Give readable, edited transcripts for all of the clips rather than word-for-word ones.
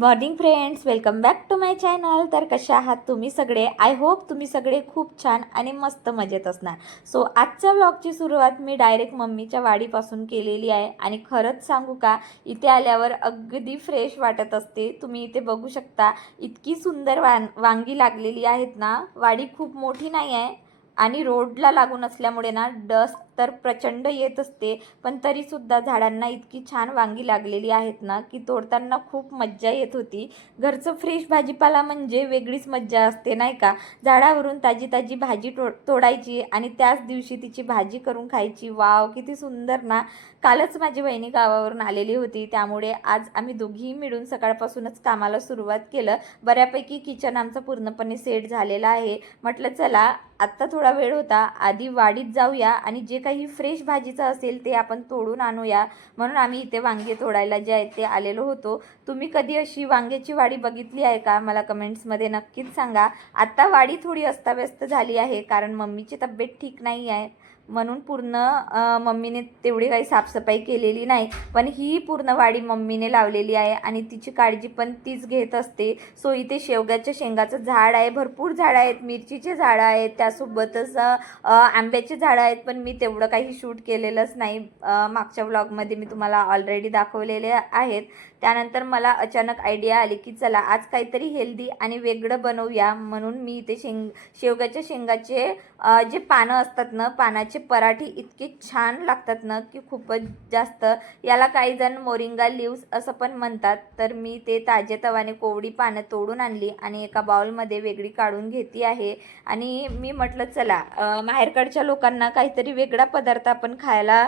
Morning friends, welcome back to my channel. तर कशा आहात तुम्ही सगळे? आय होप तुम्ही सगळे खूप छान आणि मस्त मजेत असणार. सो आजच्या व्लॉगची सुरुवात मी डायरेक्ट मम्मीच्या वाडीपासून केलेली आहे आणि खरंच सांगू का, इथे आल्यावर अगदी फ्रेश वाटत असते. तुम्ही इथे बघू शकता, इतकी सुंदर वांगी लागलेली आहेत ना. वाडी खूप मोठी नाही आहे आणि रोडला लागून असल्यामुळे ना डस्ट तर प्रचंड येत असते, पण तरीसुद्धा झाडांना इतकी छान वांगी लागलेली आहेत ना की तोडताना खूप मज्जा येत होती. घरचं फ्रेश भाजीपाला म्हणजे वेगळीच मज्जा असते नाही का. झाडावरून ताजी ताजी भाजी तोडायची आणि त्याच दिवशी तिची भाजी करून खायची. वाव, किती सुंदर ना. कालच माझी बहिणी गावावरून आलेली होती, त्यामुळे आज आम्ही दोघीही मिळून सकाळपासूनच कामाला सुरुवात केलं. बऱ्यापैकी किचन आमचं पूर्णपणे सेट झालेलं आहे. म्हटलं चला आत्ता थोडा वेळ होता, आधी वाडीत जाऊया आणि जे काही फ्रेश भाजीचं असेल ते आपण तोडून आणूया. म्हणून आम्ही इथे वांगे तोडायला जे आहे ते आलेलो होतो. तुम्ही कधी अशी वांग्याची वाडी बघितली आहे का? मला कमेंट्समध्ये नक्कीच सांगा. आत्ता वाडी थोडी अस्ताव्यस्त झाली आहे कारण मम्मीची तब्येत ठीक नाही आहे, म्हणून पूर्ण मम्मीने तेवढी काही साफसफाई केलेली नाही. पण ही पूर्ण वाडी मम्मीने लावलेली आहे आणि तिची काळजी पण तीच घेत असते. सो इथे शेवग्याच्या शेंगाचं झाड आहे, भरपूर झाडं आहेत, मिरचीचे झाडं आहेत, त्यासोबतच आंब्याचे झाडं आहेत. पण मी तेवढं काही शूट केलेलंच नाही. मागच्या व्लॉगमध्ये मी तुम्हाला ऑलरेडी दाखवलेले आहेत. त्यानंतर मला अचानक आयडिया आली की चला आज काहीतरी हेल्दी आणि वेगळं बनवूया. म्हणून मी इथे शेवग्याच्या शेंगाचे जे पानं असतात ना, पानाचे पराठे इतके छान लागतात ना की खूपच जास्त. याला काही जण मोरिंगा लिव्स असं पण म्हणतात. तर मी ते ताजेतवाने कोवडी पानं तोडून आणली आणि एका बाउलमध्ये वेगळी काढून घेते आहे. आणि मी म्हटलं चला माहेरकडच्या लोकांना काहीतरी वेगळा पदार्थ आपण खायला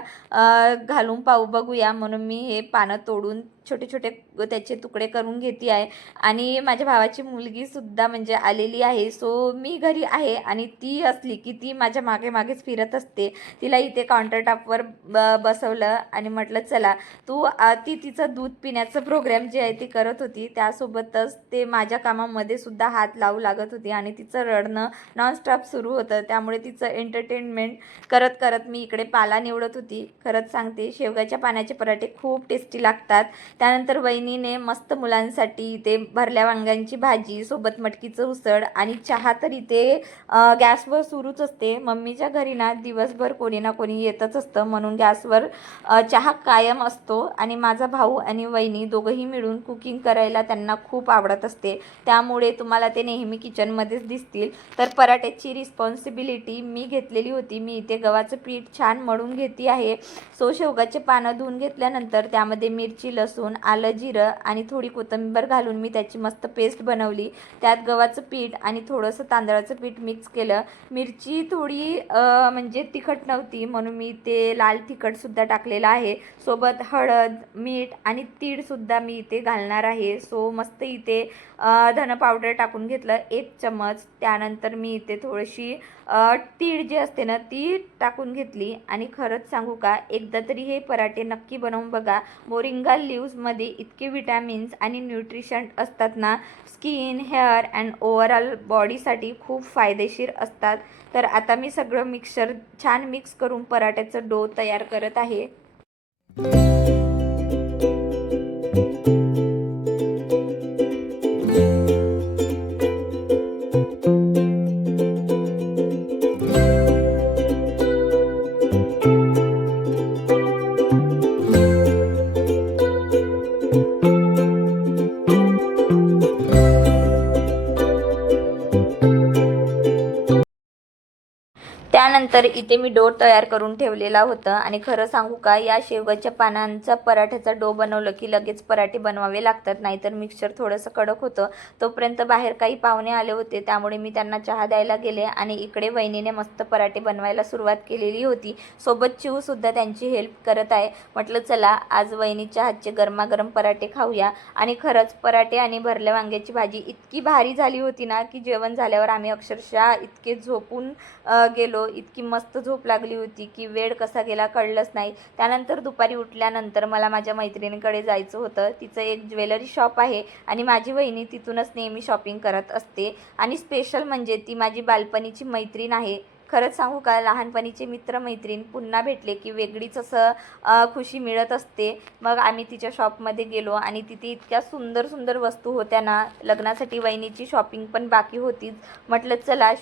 घालून पाहू बघूया. म्हणून मी हे पानं तोडून छोटे छोटे त्याचे तुकडे करून घेते आहे. आणि माझ्या भावाची मुलगीसुद्धा म्हणजे आलेली आहे. सो मी घरी आहे आणि ती असली की ती माझ्या मागे मागेच फिरत असते. तिला इथे काउंटर टॉपवर बसवलं आणि म्हटलं चला तू ती तिचं दूध पिण्याचं प्रोग्राम जे आहे ती करत होती, त्यासोबतच ते माझ्या कामामध्ये सुद्धा हात लावू लागत होती आणि तिचं रडणं नॉनस्टॉप सुरू होतं. त्यामुळे तिचं एंटरटेनमेंट करत करत मी इकडे पाला निवडत होती. खरंच सांगते, शेवगाच्या पाण्याचे पराठे खूप टेस्टी लागतात. त्यानंतर वहिनीने मस्त मुलांसाठी इथे भरल्या वांग्यांची भाजी सोबत मटकीचं उसळ आणि चहा तर इथे गॅसवर सुरूच असते. मम्मीच्या घरी ना दिवसभर कोणी ना कोणी येतच असतं, म्हणून गॅसवर चहा कायम असतो. आणि माझा भाऊ आणि वहिनी दोघंही मिळून कुकिंग करायला त्यांना खूप आवडत असते, त्यामुळे तुम्हाला ते नेहमी किचनमध्येच दिसतील. तर पराठ्याची रिस्पॉन्सिबिलिटी मी घेतलेली होती. मी इथे गव्हाचं पीठ छान मळून घेते आहे. सो शेवगाचे पानं धुवून घेतल्यानंतर त्यामध्ये मिरची, लसूण, आलं, जिरं आणि थोडी कोथिंबीर घालून मी त्याची मस्त पेस्ट बनवली. त्यात गव्हाचं पीठ आणि थोडंसं तांदळाचं पीठ मिक्स केलं. मिरची थोडी म्हणजे तिखट नव्हती, म्हणून मी ते लाल तिखटसुद्धा टाकलेलं आहे. सोबत हळद, मीठ आणि तीळसुद्धा मी इथे घालणार आहे. सो मस्त इथे धन पावडर टाकून घेतलं 1 चम्मच. त्यानंतर मी इथे थोडीशी तीळ जी असते ना ती टाकून घेतली. आणि खरंच सांगू का, एकदा तरी हे पराठे नक्की बनवून बघा. मोरिंगा लिव्समध्ये इतके विटॅमिन्स आणि न्यूट्रिशन असतात ना, स्किन, हेअर अँड ओव्हरऑल बॉडीसाठी खूप फायदेशीर असतात. तर आता मी सगळं मिक्सचर छान मिक्स करून पराठ्याचं डो तयार करत आहे. त्यानंतर इथे मी डो तयार करून ठेवलेला होता. आणि खरं सांगू का, या शेवगाच्या पानांचा पराठ्याचा डो बनवलं की लगेच पराठे बनवावे लागतात, नाहीतर मिक्सचर थोडंसं कडक होतं. तोपर्यंत बाहेर काही पाहुणे आले होते, त्यामुळे मी त्यांना चहा द्यायला गेले आणि इकडे वहिनीने मस्त पराठे बनवायला सुरुवात केलेली होती. सोबत चिवसुद्धा त्यांची हेल्प करत आहे. म्हटलं चला आज वहिनीच्या हातचे गरमागरम पराठे खाऊया. आणि खरंच पराठे आणि भरल्या वांग्याची भाजी इतकी भारी झाली होती ना की जेवण झाल्यावर आम्ही अक्षरशः इतके झोपून गेलो. इतकी मस्त झोप लागली होती की वेळ कसा गेला कळलंच नाही. त्यानंतर दुपारी उठल्यानंतर मला माझ्या मैत्रिणीकडे जायचं होतं. तिचं एक ज्वेलरी शॉप आहे आणि माझी वहिनी तिथूनच नेहमी शॉपिंग करत असते. आणि स्पेशल म्हणजे ती माझी बालपणीची मैत्रीण आहे. खरंच सांगू का, लहानपणीचे मित्रमैत्रीण पुन्हा भेटले की वेगळीच असं खुशी मिळत असते. मग आम्ही तिच्या शॉपमध्ये गेलो आणि तिथे इतक्या सुंदर सुंदर वस्तू होत्या ना. लग्नासाठी वहिनीची शॉपिंग पण बाकी होतीच. म्हटलं चला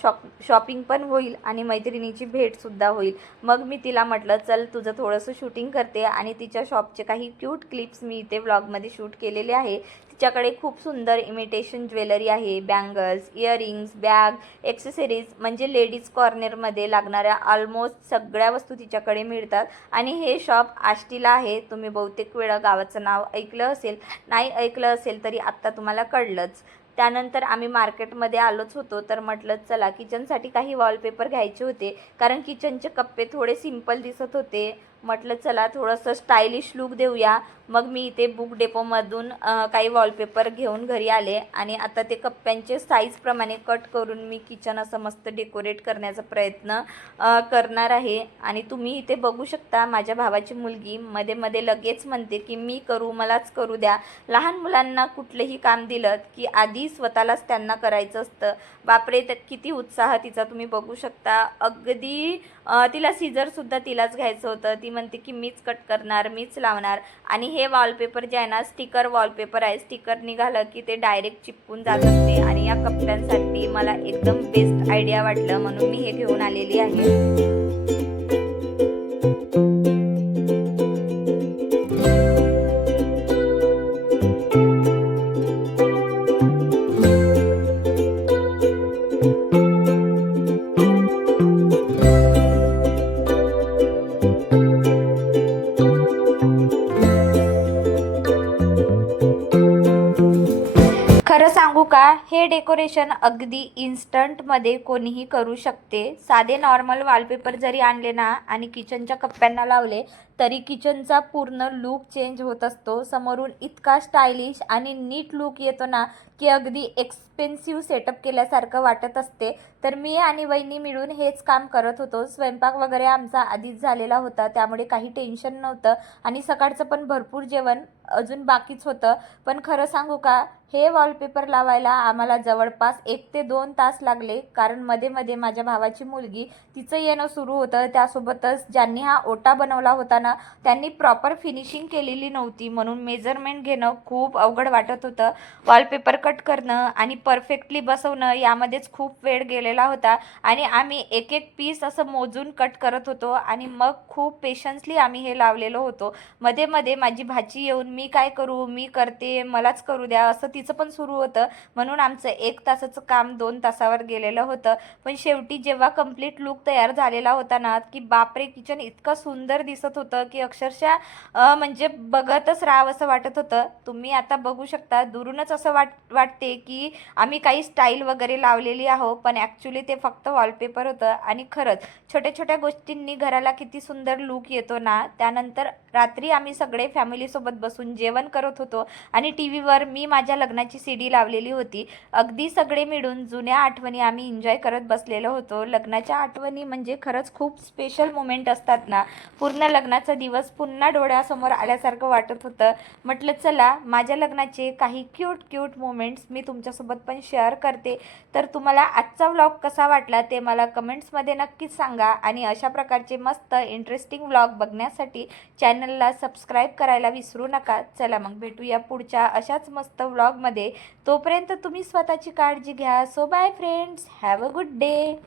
शॉपिंग पण होईल आणि मैत्रिणीची भेटसुद्धा होईल. मग मी तिला म्हटलं चल तुझं थोडंसं शूटिंग करते आणि तिच्या शॉपचे काही क्यूट क्लिप्स मी इथे व्लॉगमध्ये शूट केलेले आहे. तिच्याकडे खूप सुंदर इमिटेशन ज्वेलरी आहे, बँगल्स, इयरिंग्स, बॅग, एक्सेसरीज म्हणजे लेडीज कॉर्नरमध्ये लागणाऱ्या ऑलमोस्ट सगळ्या वस्तू तिच्याकडे मिळतात. आणि हे शॉप आष्टीला आहे. तुम्ही बहुतेक वेळा गावाचं नाव ऐकलं असेल, नाही ऐकलं असेल तरी आत्ता तुम्हाला कळलंच. त्यानंतर आम्ही मार्केटमध्ये आलोच होतो, तर म्हटलं चला किचनसाठी काही वॉलपेपर घ्यायचे होते, कारण किचनचे कप्पे थोडे सिंपल दिसत होते. म्हटलं चला थोडंसं स्टायलिश लूक देऊया. मग मी इथे बुक डेपोमधून काही वॉलपेपर घेऊन घरी आले आणि आता ते कप्प्यांचे साईजप्रमाणे कट करून मी किचन असं मस्त डेकोरेट करण्याचा प्रयत्न करणार आहे. आणि तुम्ही इथे बघू शकता, माझ्या भावाची मुलगी मध्ये मध्ये लगेच म्हणते की मी करू, मलाच करू द्या. लहान मुलांना कुठलंही काम दिलं की आधी स्वतःलाच त्यांना करायचं असतं. बापरे, तर किती उत्साह तिचा तुम्ही बघू शकता. अगदी तिला सीझरसुद्धा तिलाच घ्यायचं होतं. ती म्हणते की मीच कट करणार, मीच लावणार. आणि हे वॉलपेपर जे आहे ना, स्टिकर वॉलपेपर आहे. स्टिकर निघालं की ते डायरेक्ट चिपकून जात असते आणि या कप्प्यांसाठी मला एकदम बेस्ट आयडिया वाटलं, म्हणून मी हे घेऊन आलेली आहे. खरं सांगू का, हे डेकोरेशन अगदी इन्स्टंटमध्ये कोणीही करू शकते. साधे नॉर्मल वॉलपेपर जरी आणले ना आणि किचनच्या कप्प्यांना लावले तरी किचनचा पूर्ण लूक चेंज होत असतो. समोरून इतका स्टायलिश आणि नीट लूक येतो ना की अगदी एक्सपेन्सिव्ह सेटअप केल्यासारखं वाटत असते. तर मी आणि वहिनी मिळून हेच काम करत होतो. स्वयंपाक वगैरे आमचा आधीच झालेला होता, त्यामुळे काही टेन्शन नव्हतं आणि सकाळचं पण भरपूर जेवण अजून बाकीच होतं. पण खरं सांगू का, हे वॉलपेपर लावायला आम्हाला जवळपास 1 ते 2 तास लागले, कारण मध्ये मध्ये माझ्या भावाची मुलगी तिचं येणं सुरू होतं. त्यासोबतच ज्यांनी हा ओटा बनवला होता ना, त्यांनी प्रॉपर फिनिशिंग केलेली नव्हती, म्हणून मेजरमेंट घेणं खूप अवघड वाटत होतं. वॉलपेपर कट करणं आणि परफेक्टली बसवणं यामध्येच खूप वेळ गेलेला होता आणि आम्ही एक एक पीस असं मोजून कट करत होतो आणि मग खूप पेशन्सली आम्ही हे लावलेलो होतो. मध्ये मध्ये माझी भाची येऊन मी काय करू, मी करते, मलाच करू द्या, असं तिचं पण सुरू होतं. म्हणून आमचं 1 तासाचं काम 2 तासावर गेलेलं होतं. पण शेवटी जेव्हा कंप्लीट लूक तयार झालेला होता ना, की बापरे, किचन इतकं सुंदर दिसत होतं की अक्षरशः म्हणजे बघतच राहावं असं वाटत होतं. तुम्ही आता बघू शकता, दुरूनच असं वाटते की आम्ही काही स्टाईल वगैरे लावलेली आहो, पण ॲक्च्युली ते फक्त वॉलपेपर होतं. आणि खरंच छोट्या छोट्या गोष्टींनी घराला किती सुंदर लूक येतो ना. त्यानंतर रात्री आम्ही सगळे फॅमिलीसोबत बसून जेवण करत होतो आणि टी व्हीवर मी माझ्या लग्नाची CD लावलेली होती. अगदी सगळे मिळून जुन्या आठवणी आम्ही एन्जॉय करत बसलेलो होतो. लग्नाच्या आठवणी म्हणजे खरंच खूप स्पेशल मोमेंट असतात ना. पूर्ण लग्नाचा दिवस पुन्हा डोळ्यासमोर आल्यासारखं वाटत होतं. म्हटलं चला माझ्या लग्नाचे काही क्यूट क्यूट मोमेंट्स मी तुमच्यासोबत पण शेअर करते. तर तुम्हाला आजचा व्लॉग कसा वाटला ते मला कमेंट्समध्ये नक्कीच सांगा आणि अशा प्रकारचे मस्त इंटरेस्टिंग व्लॉग बघण्यासाठी चॅनलला सबस्क्राईब करायला विसरू नका. चला मग भेटूया पुढच्या अशाच मस्त व्लॉगमध्ये. तोपर्यंत तुम्ही स्वतःची काळजी घ्या. So bye friends, have a good day.